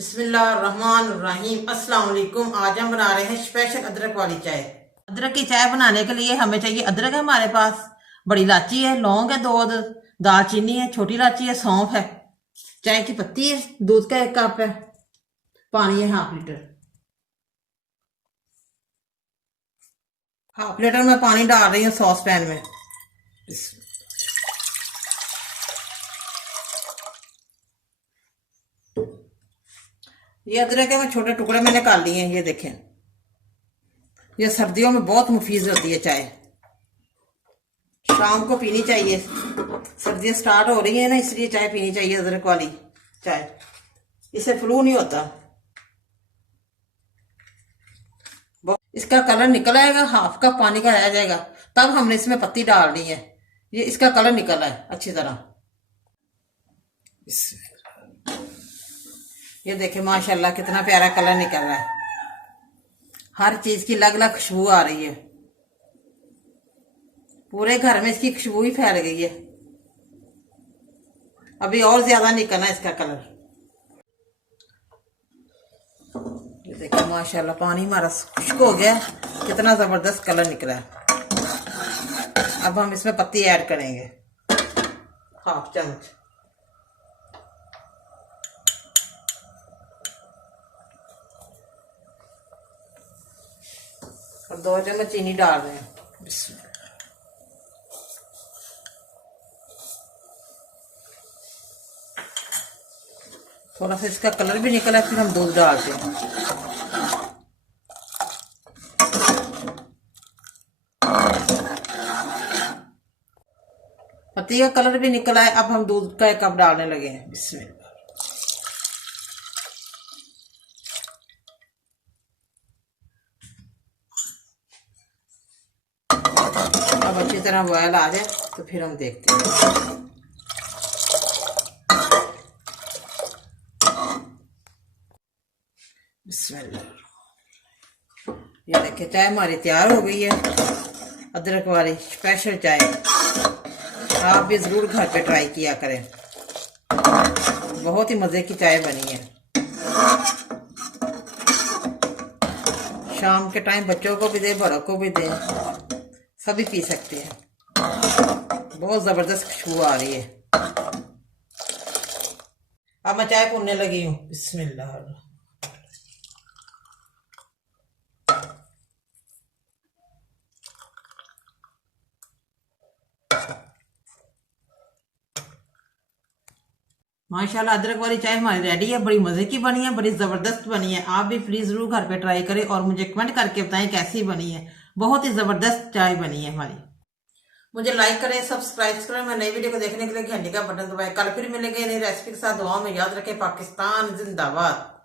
बिस्मिल्लाहिर्रहमानिर्रहीम। अस्सलाम वालेकुम। आज हम बना रहे हैं स्पेशल अदरक वाली चाय। अदरक की चाय बनाने के लिए हमें चाहिए अदरक है हमारे पास, बड़ी इलायची है, लौंग है दो, दालचीनी है, छोटी इलायची है, सौंफ है, चाय की पत्ती है, दूध का 1 कप है, पानी है हाफ लीटर। हाफ लीटर में पानी डाल रही हूँ सॉस पैन में। ये अदरक है, मैं छोटे टुकड़े में निकाल लिए हैं। ये देखें, ये सर्दियों में बहुत मुफीद होती है चाय, शाम को पीनी चाहिए। सर्दियाँ स्टार्ट हो रही है ना, इसलिए चाय पीनी चाहिए अदरक वाली चाय, इससे फ्लू नहीं होता। इसका कलर निकल आएगा, हाफ कप पानी का रह जाएगा, तब हमने इसमें पत्ती डालनी है। ये इसका कलर निकल है अच्छी तरह। ये देखे माशाल्लाह कितना प्यारा कलर निकल रहा है, हर चीज की अलग अलग खुशबू आ रही है, पूरे घर में इसकी खुशबू ही फैल गई है। अभी और ज्यादा निकलना है इसका कलर। ये देखिए माशाल्लाह पानी हमारा खुश्क हो गया, कितना जबरदस्त कलर निकला है। अब हम इसमें पत्ती ऐड करेंगे, हाफ चम्मच, और 2 चम्मच चीनी डाल रहे हैं। थोड़ा सा इसका कलर भी निकला, फिर हम दूध डालते हैं। पत्ती का कलर भी निकला है, अब हम दूध का 1 कप डालने लगे हैं। बिस्मिल्लाह। अब अच्छी तरह बॉयल आ जाए तो फिर हम देखते हैं। ये देखिए चाय हमारी तैयार हो गई है, अदरक वाली स्पेशल चाय। आप भी जरूर घर पे ट्राई किया करें, बहुत ही मजे की चाय बनी है। शाम के टाइम बच्चों को भी दे, बड़ों को भी दे, सभी पी सकते हैं। बहुत जबरदस्त खुशबू आ रही है। अब मैं चाय भूनने लगी हूँ। बिस्मिल्लाह। माशाल्लाह अदरक वाली चाय हमारी रेडी है, बड़ी मजे की बनी है, बड़ी जबरदस्त बनी है। आप भी प्लीज जरूर घर पे ट्राई करें और मुझे कमेंट करके बताएं कैसी बनी है। बहुत ही जबरदस्त चाय बनी है हमारी। मुझे लाइक करें, सब्सक्राइब करें। मैं नई वीडियो को देखने के लिए घंटी का बटन दबाएं। कल फिर मिलेंगे नई रेसिपी के साथ। दुआ में याद रखें। पाकिस्तान जिंदाबाद।